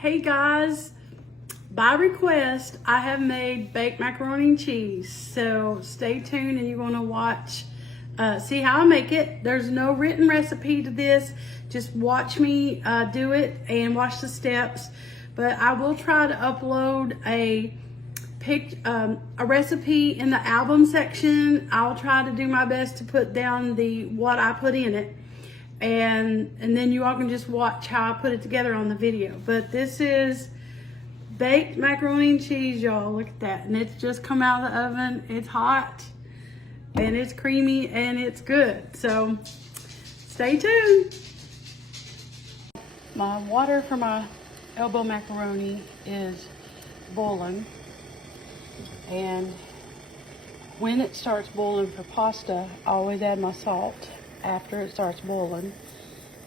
Hey guys, by request, I have made baked macaroni and cheese. So stay tuned and you're gonna watch, see how I make it. There's no written recipe to this. Just watch me do it and watch the steps. But I will try to upload a recipe in the album section. I'll try to do my best to put down what I put in it. And then you all can just watch how I put it together on the video. But this is baked macaroni and cheese, y'all. Look at that. And it's just come out of the oven. It's hot and it's creamy and it's good. So stay tuned. My water for my elbow macaroni is boiling. And when it starts boiling for pasta, I always add my salt after it starts boiling.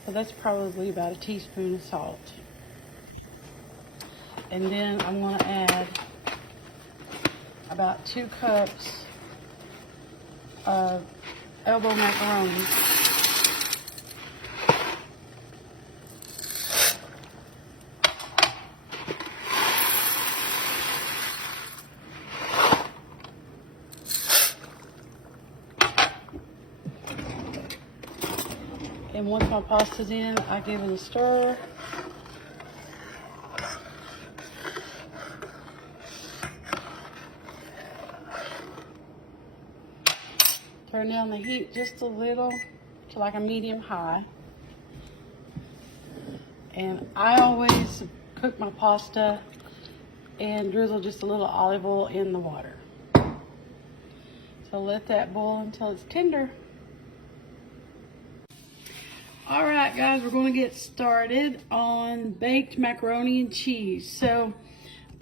So that's probably about a teaspoon of salt. And then I'm going to add about 2 cups of elbow macaroni. And once my pasta's in, I give it a stir. Turn down the heat just a little to like a medium high. And I always cook my pasta and drizzle just a little olive oil in the water. So let that boil until it's tender. All right, guys, we're going to get started on baked macaroni and cheese. So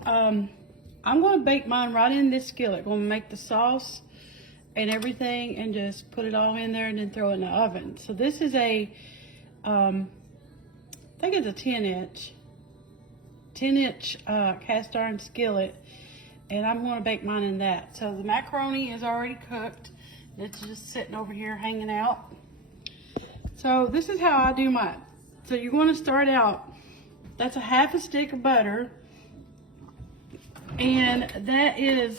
I'm going to bake mine right in this skillet. I'm going to make the sauce and everything and just put it all in there and then throw it in the oven. So this is I think it's a 10-inch cast iron skillet, and I'm going to bake mine in that. So the macaroni is already cooked. It's just sitting over here hanging out. So this is how I do mine. So you're going to start out, that's a half a stick of butter, and that is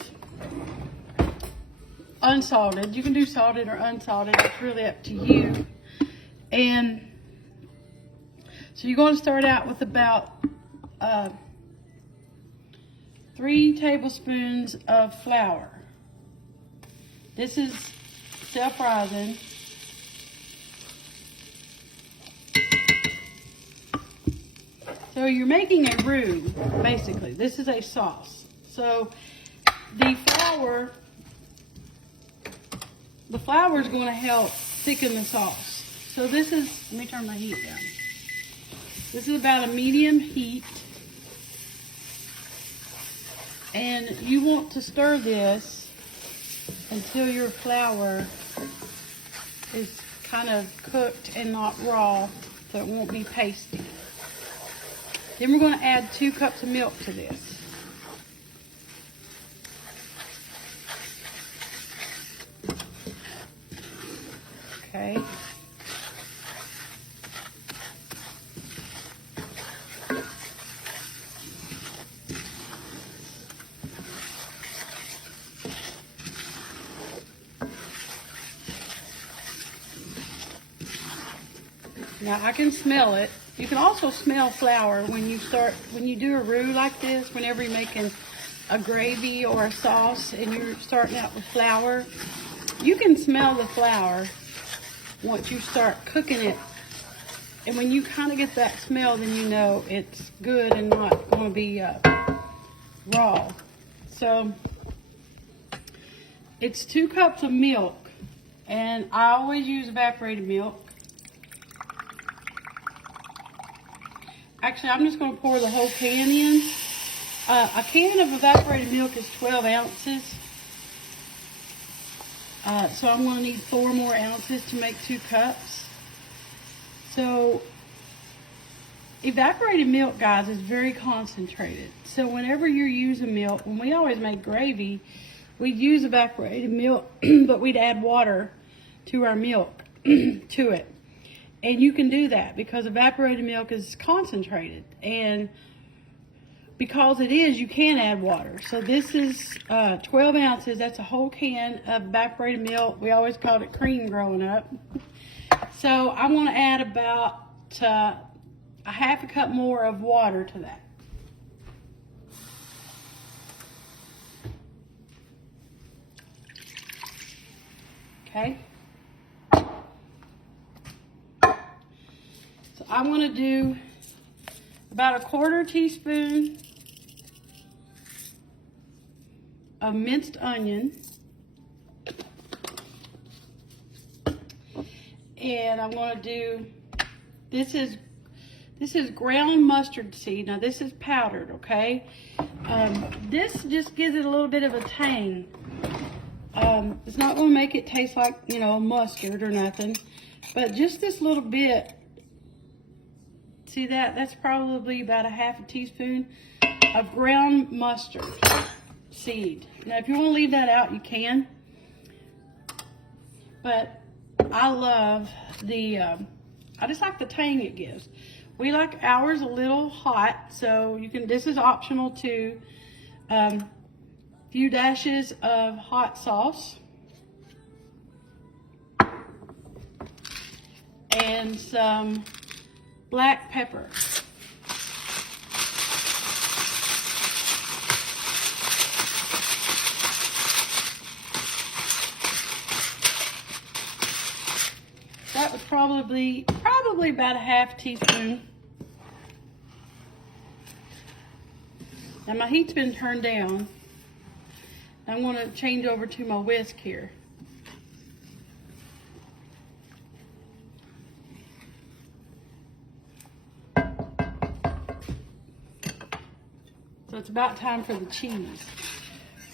unsalted. You can do salted or unsalted, it's really up to you. And so you're going to start out with about 3 tablespoons of flour. This is self-rising. So you're making a roux, basically. This is a sauce. So the flour is going to help thicken the sauce. So this is, let me turn my heat down. This is about a medium heat. And you want to stir this until your flour is kind of cooked and not raw, so it won't be pasty. Then we're going to add 2 cups of milk to this. Okay. Now I can smell it. You can also smell flour when you do a roux like this, whenever you're making a gravy or a sauce and you're starting out with flour. You can smell the flour once you start cooking it. And when you kind of get that smell, then you know it's good and not going to be raw. So it's 2 cups of milk, and I always use evaporated milk. Actually, I'm just going to pour the whole can in. A can of evaporated milk is 12 ounces. So I'm going to need 4 more ounces to make 2 cups. So evaporated milk, guys, is very concentrated. So whenever you're using milk, when we always make gravy, we'd use evaporated milk, but we'd add water to our milk to it. And you can do that because evaporated milk is concentrated. And because it is, you can add water. So this is 12 ounces. That's a whole can of evaporated milk. We always called it cream growing up. So I'm going to add about a half a cup more of water to that. Okay. So I'm going to do about a 1/4 teaspoon of minced onion. And I'm going to do, this is ground mustard seed. Now this is powdered, okay? This just gives it a little bit of a tang. It's not going to make it taste like, you know, mustard or nothing, but just this little bit. See that? That's probably about a half a teaspoon of ground mustard seed. Now if you want to leave that out, you can, but I love the, I just like the tang it gives. We like ours a little hot, so you can, this is optional too. Few dashes of hot sauce. And some black pepper. That was probably about a half teaspoon. Now my heat's been turned down. I'm going to change over to my whisk here. So it's about time for the cheese.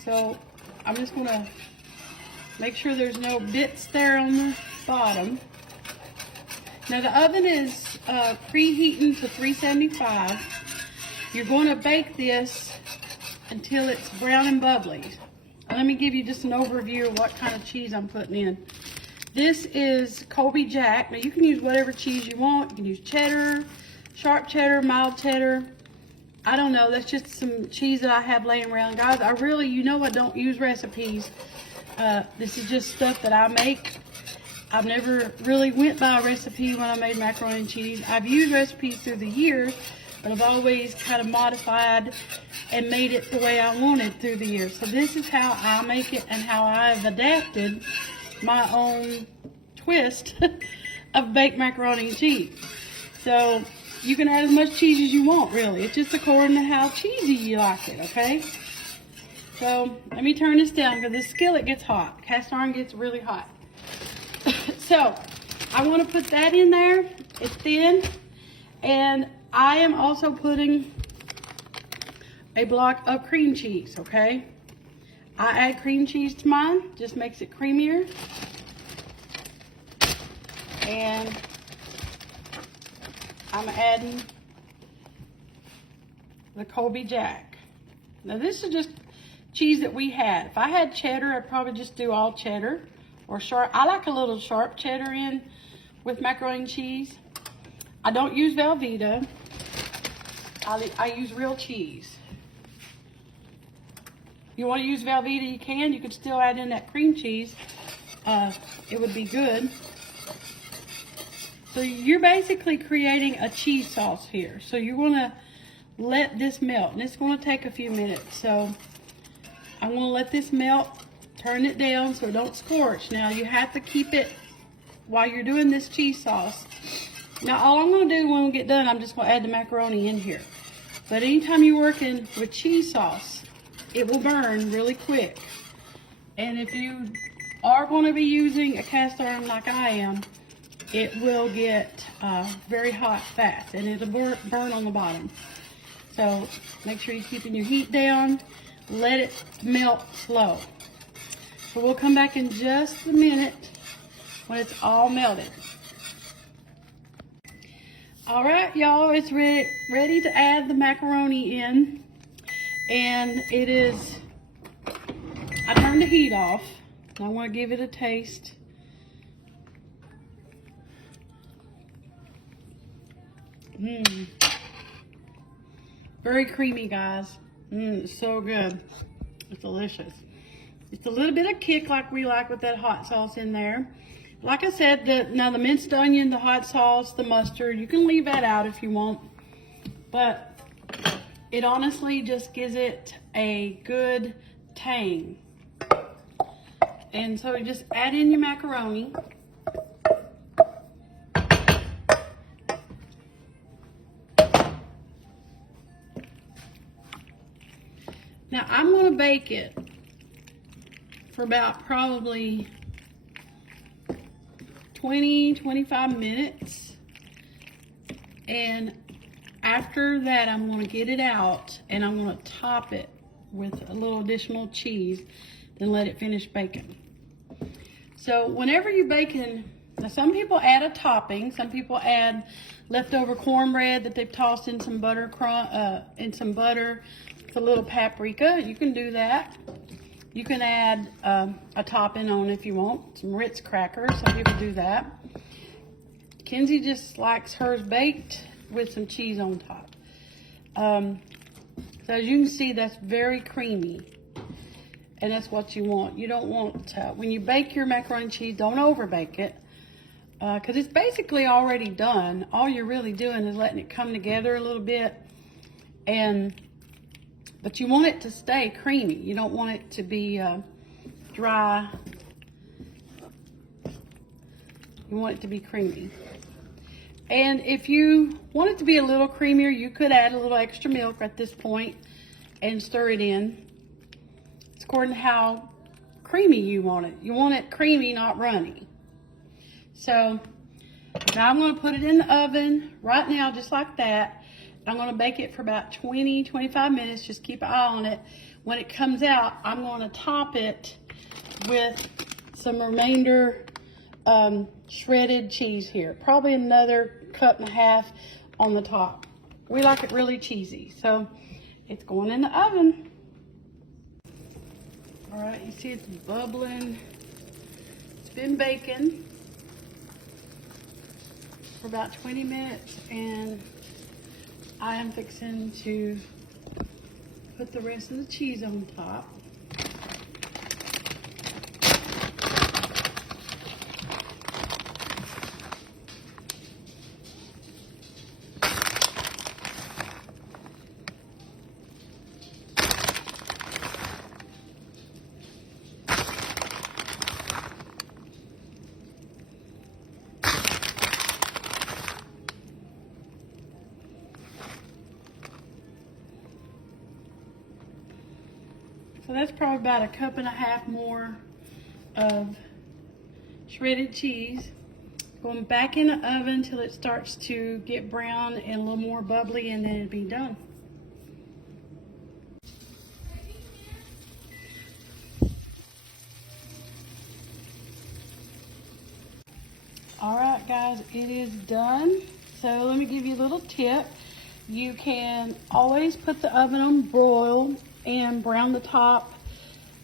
So I'm just going to make sure there's no bits there on the bottom. Now the oven is preheating to 375. You're going to bake this until it's brown and bubbly. Let me give you just an overview of what kind of cheese I'm putting in. This is Colby Jack. Now you can use whatever cheese you want. You can use cheddar, sharp cheddar, mild cheddar. I don't know, that's just some cheese that I have laying around. Guys, I really, you know I don't use recipes. This is just stuff that I make. I've never really went by a recipe when I made macaroni and cheese. I've used recipes through the years, but I've always kind of modified and made it the way I wanted through the years. So this is how I make it and how I've adapted my own twist of baked macaroni and cheese. So you can add as much cheese as you want, really. It's just according to how cheesy you like it, okay? So let me turn this down because this skillet gets hot. Cast iron gets really hot. So I want to put that in there. It's thin. And I am also putting a block of cream cheese, okay? I add cream cheese to mine, just makes it creamier. And I'm adding the Colby Jack. Now this is just cheese that we had. If I had cheddar, I'd probably just do all cheddar or sharp. I like a little sharp cheddar in with macaroni and cheese. I don't use Velveeta. I use real cheese. You want to use Velveeta, you can. You could still add in that cream cheese. It would be good. So you're basically creating a cheese sauce here. So you're going to let this melt. And it's going to take a few minutes. So I'm going to let this melt. Turn it down so it don't scorch. Now you have to keep it while you're doing this cheese sauce. Now all I'm going to do when we get done, I'm just going to add the macaroni in here. But anytime you're working with cheese sauce, it will burn really quick. And if you are going to be using a cast iron like I am, it will get very hot fast and it'll burn on the bottom. So make sure you're keeping your heat down. Let it melt slow. So we'll come back in just a minute when it's all melted. All right, y'all, it's ready to add the macaroni in. And it is, I turned the heat off. I want to give it a taste. Very creamy, guys. It's so good. It's delicious. It's a little bit of kick like we like with that hot sauce in there. Like I said, now the minced onion, the hot sauce, the mustard, you can leave that out if you want. But it honestly just gives it a good tang. And so you just add in your macaroni. Now I'm going to bake it for about probably 20-25 minutes. And after that, I'm going to get it out and I'm going to top it with a little additional cheese, then let it finish baking. So whenever you're baking, now some people add a topping. Some people add leftover cornbread that they've tossed in some butter, with a little paprika. You can do that. You can add a topping on if you want, some Ritz crackers. Some people do that. Kenzie just likes hers baked with some cheese on top. So as you can see, that's very creamy. And that's what you want. You don't want, when you bake your macaroni and cheese, don't over bake it. Because it's basically already done. All you're really doing is letting it come together a little bit. But you want it to stay creamy. You don't want it to be dry. You want it to be creamy. And if you want it to be a little creamier, you could add a little extra milk at this point and stir it in. It's according to how creamy you want it. You want it creamy, not runny. So now I'm going to put it in the oven right now, just like that. I'm going to bake it for about 20-25 minutes. Just keep an eye on it. When it comes out, I'm going to top it with some remainder shredded cheese here. Probably another 1.5 cups on the top. We like it really cheesy. So it's going in the oven. All right, you see it's bubbling. It's been baking for about 20 minutes, and I am fixing to put the rest of the cheese on top. So that's probably about 1.5 cups more of shredded cheese. Going back in the oven till it starts to get brown and a little more bubbly, and then it'll be done. All right, guys, it is done. So let me give you a little tip. You can always put the oven on broil and brown the top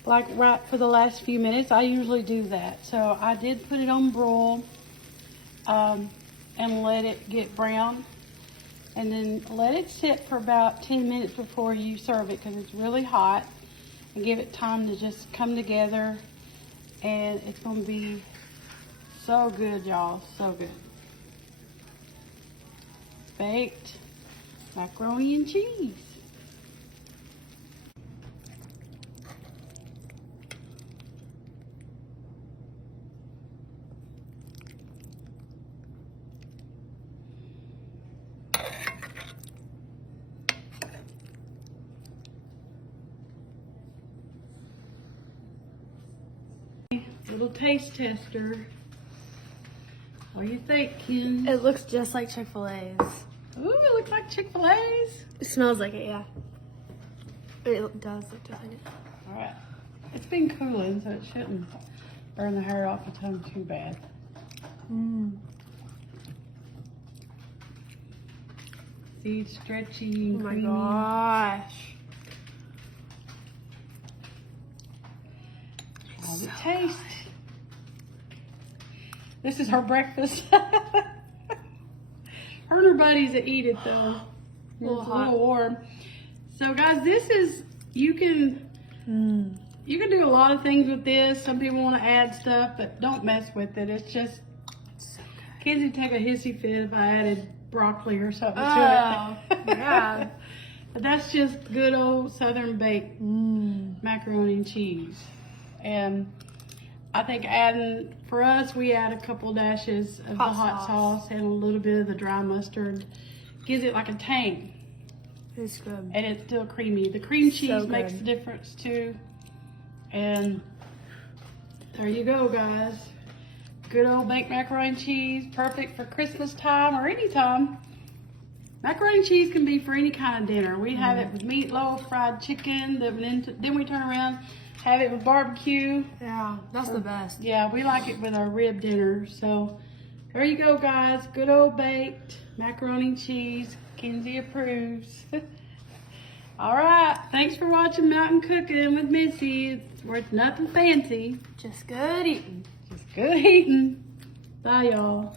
like right for the last few minutes. I usually do that. So I did put it on broil and let it get brown, and then let it sit for about 10 minutes before you serve it, because it's really hot, and give it time to just come together. And it's going to be so good, y'all, so good. Baked macaroni and cheese. Little taste tester. What do you think, Ken? It looks just like Chick-fil-A's. Ooh, it looks like Chick-fil-A's. It smells like it, yeah. It does look just like it. All right. It's been cooling, so it shouldn't burn the hair off the tongue too bad. See, it's stretchy and creamy. Oh my gosh. How's it taste? This is her breakfast. Her and her buddies that eat it, though. It's a little warm. So guys, this is, you can do a lot of things with this. Some people want to add stuff, but don't mess with it. It's just, kids would take a hissy fit if I added broccoli or something to it. Yeah. But that's just good old Southern baked macaroni and cheese. And I think for us, we add a couple dashes of the hot sauce and a little bit of the dry mustard. Gives it like a tang. It's good. And it's still creamy. The cream cheese So makes a good. difference too. And there you go, guys. Good old baked macaroni and cheese. Perfect for Christmas time or any time. Macaroni and cheese can be for any kind of dinner. We have it with meatloaf, fried chicken, then we turn around, have it with barbecue. Yeah, that's the best. Yeah, we like it with our rib dinner. So there you go, guys. Good old baked macaroni and cheese. Kenzie approves. All right. Thanks for watching Mountain Cooking with Missy. It's worth nothing fancy. Just good eating. Just good eating. Bye, y'all.